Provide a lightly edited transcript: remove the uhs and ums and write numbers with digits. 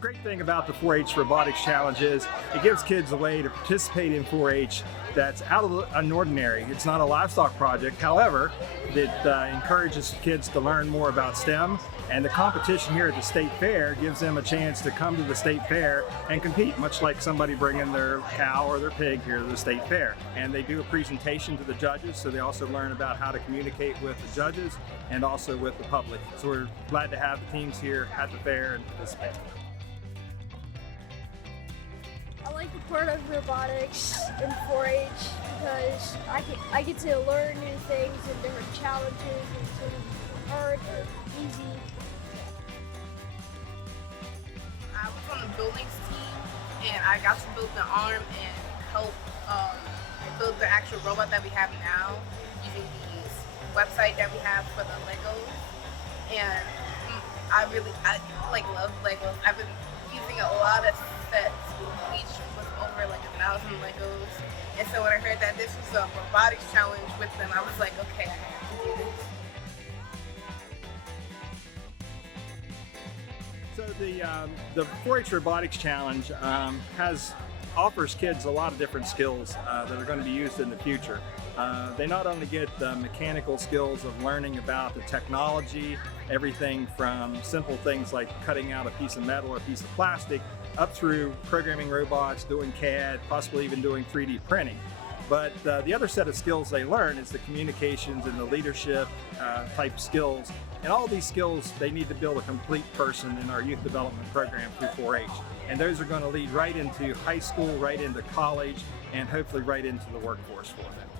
great thing about the 4-H Robotics Challenge is it gives kids a way to participate in 4-H that's out of the ordinary. It's not a livestock project, however, it encourages kids to learn more about STEM, and the competition here at the State Fair gives them a chance to come to the State Fair and compete, much like somebody bringing their cow or their pig here to the State Fair. And they do a presentation to the judges, so they also learn about how to communicate with the judges and also with the public. So we're glad to have the teams here at the fair and participate. I like the part of robotics in 4-H because I get to learn new things and different challenges, and some hard or easy. I was on the buildings team, and I got to build the arm and help build the actual robot that we have now using the website that we have for the Legos. And I love Legos. I've been using a lot of sets, each was over like 1,000 Legos. And so when I heard that this was a robotics challenge with them, I was like, okay, I have to do this. So the 4-H Robotics Challenge offers kids a lot of different skills that are going to be used in the future. They not only get the mechanical skills of learning about the technology, everything from simple things like cutting out a piece of metal or a piece of plastic, up through programming robots, doing CAD, possibly even doing 3D printing. But the other set of skills they learn is the communications and the leadership type skills. And all these skills, they need to build a complete person in our youth development program through 4-H. And those are going to lead right into high school, right into college, and hopefully right into the workforce for them.